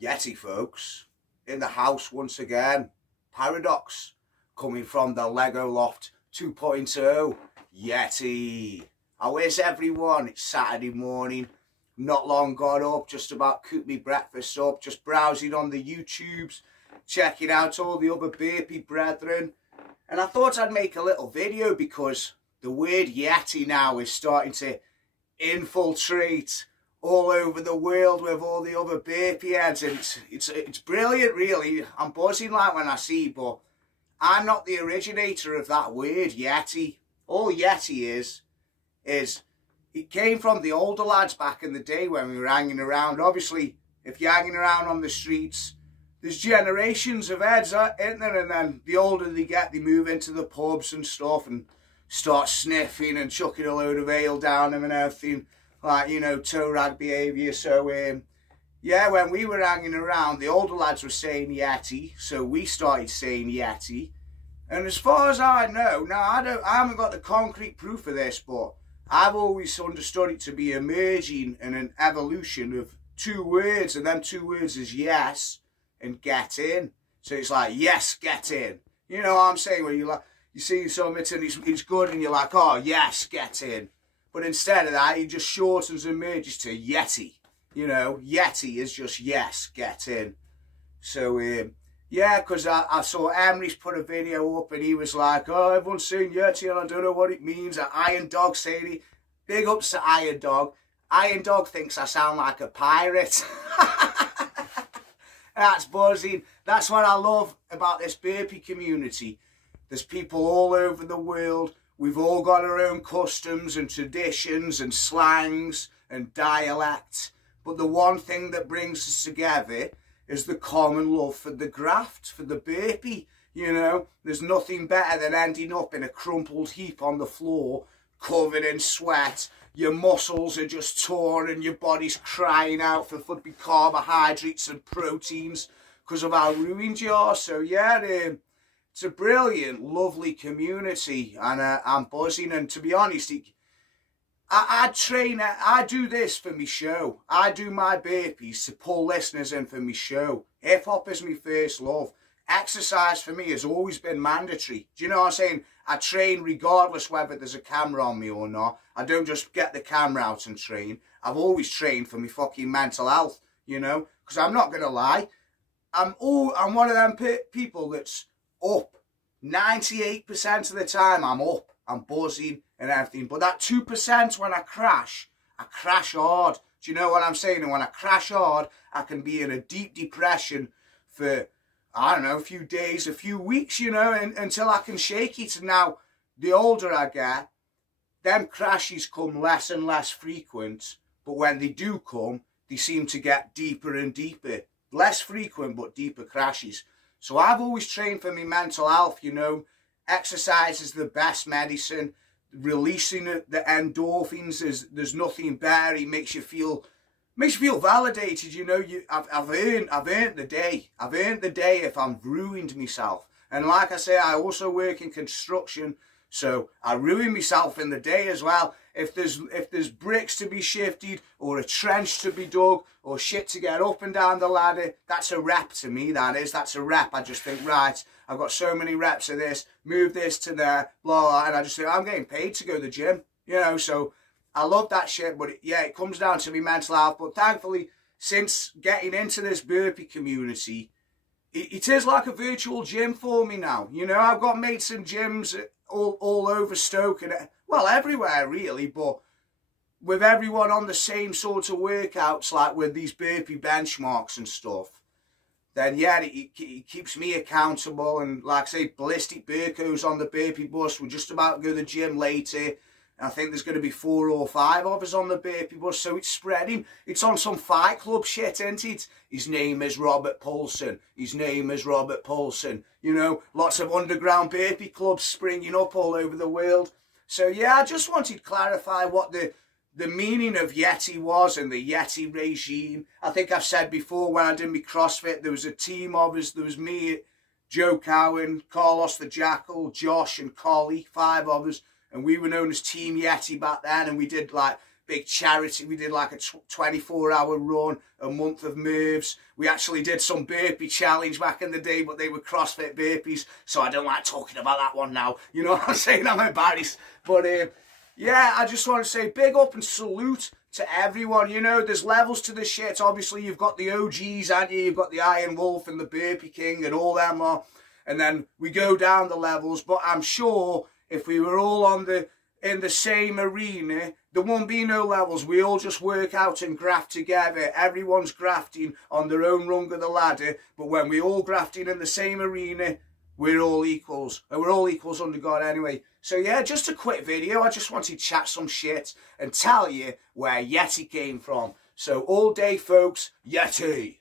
Yeti, folks, in the house once again. Paradox, coming from the Lego Loft 2.0. Yeti. How is everyone? It's Saturday morning. Not long got up, just about cooked me breakfast up, just browsing on the YouTubes, checking out all the other burpee brethren. And I thought I'd make a little video because the word Yeti now is starting to infiltrate all over the world with all the other burpee heads, and it's brilliant, really. I'm buzzing like when I see, but I'm not the originator of that word Yeti. All Yeti is it came from the older lads back in the day when we were hanging around. Obviously, if you're hanging around on the streets, there's generations of heads, isn't there? And then the older they get, they move into the pubs and stuff and start sniffing and chucking a load of ale down them and everything. Like, you know, toe rag behaviour. So, yeah, when we were hanging around, the older lads were saying Yeti, so we started saying Yeti. And as far as I know, now I haven't got the concrete proof of this, but I've always understood it to be a merging and an evolution of two words, and them two words is yes and get in. So it's like, yes, get in. You know what I'm saying? When you see something and it's good and you're like, oh, yes, get in. But instead of that, he just shortens and merges to Yeti. You know, Yeti is just yes, get in. So, yeah, because I saw Emery's put a video up and he was like, oh, everyone's saying Yeti and I don't know what it means. Iron Dog saying it. Big ups to Iron Dog. Iron Dog thinks I sound like a pirate. That's buzzing. That's what I love about this burpee community. There's people all over the world. We've all got our own customs and traditions and slangs and dialects. But the one thing that brings us together is the common love for the graft, for the burpee. You know, there's nothing better than ending up in a crumpled heap on the floor, covered in sweat. Your muscles are just torn and your body's crying out for flipping carbohydrates and proteins because of how ruined you are. So, yeah, it's a brilliant, lovely community, and I'm buzzing. And to be honest, I do this for me show. I do my burpees to pull listeners in for me show. Hip hop is my first love. Exercise for me has always been mandatory. Do you know what I'm saying? I train regardless whether there's a camera on me or not. I don't just get the camera out and train. I've always trained for my fucking mental health, you know, because I'm not going to lie. I'm one of them people that's up. 98% of the time I'm up. I'm buzzing and everything. But that 2% when I crash hard. Do you know what I'm saying? And when I crash hard, I can be in a deep depression for, I don't know, a few days, a few weeks, you know, until I can shake it. And now, the older I get, them crashes come less and less frequent. But when they do come, they seem to get deeper and deeper. Less frequent, but deeper crashes. So I've always trained for my mental health, you know. Exercise is the best medicine. Releasing the endorphins, there's nothing better. It makes you feel validated, you know. I've earned the day. I've earned the day if I've ruined myself. And like I say, I also work in construction, so I ruin myself in the day as well. If there's bricks to be shifted, or a trench to be dug, or shit to get up and down the ladder, that's a rep to me, that is. That's a rep. I just think, right, I've got so many reps of this, move this to there, blah, blah, and I just think, I'm getting paid to go to the gym, you know, so I love that shit. But yeah, it comes down to me mental health. But thankfully, since getting into this burpee community, it is like a virtual gym for me now. You know, I've got mates in gyms all over Stoke and, well, everywhere really, but with everyone on the same sort of workouts, like with these burpee benchmarks and stuff, then yeah, it keeps me accountable. And like I say, Ballistic Burko's on the burpee bus. We're just about to go to the gym later. I think there's going to be 4 or 5 of us on the burpee bus, so it's spreading. It's on some Fight Club shit, isn't it? His name is Robert Paulson. His name is Robert Paulson. You know, lots of underground burpee clubs springing up all over the world. So yeah, I just wanted to clarify what the meaning of Yeti was and the Yeti regime. I think I've said before, when I did my CrossFit, there was a team of us. There was me, Joe Cowan, Carlos the Jackal, Josh and Collie, 5 of us. And we were known as Team Yeti back then, and we did like big charity. We did like a 24-hour run, a month of moves. We actually did some burpee challenge back in the day, but they were CrossFit burpees, so I don't like talking about that one now. You know what I'm saying? I'm embarrassed. But yeah, I just want to say big up and salute to everyone. You know, there's levels to this shit. Obviously, you've got the OGs, aren't you? You've got the Iron Wolf and the Burpee King and all them lot. And then we go down the levels. But I'm sure if we were all in the same arena, there won't be no levels. We all just work out and graft together. Everyone's grafting on their own rung of the ladder. But when we're all grafting in the same arena, we're all equals. And we're all equals under God anyway. So yeah, just a quick video. I just wanted to chat some shit and tell you where Yeti came from. So all day, folks, Yeti.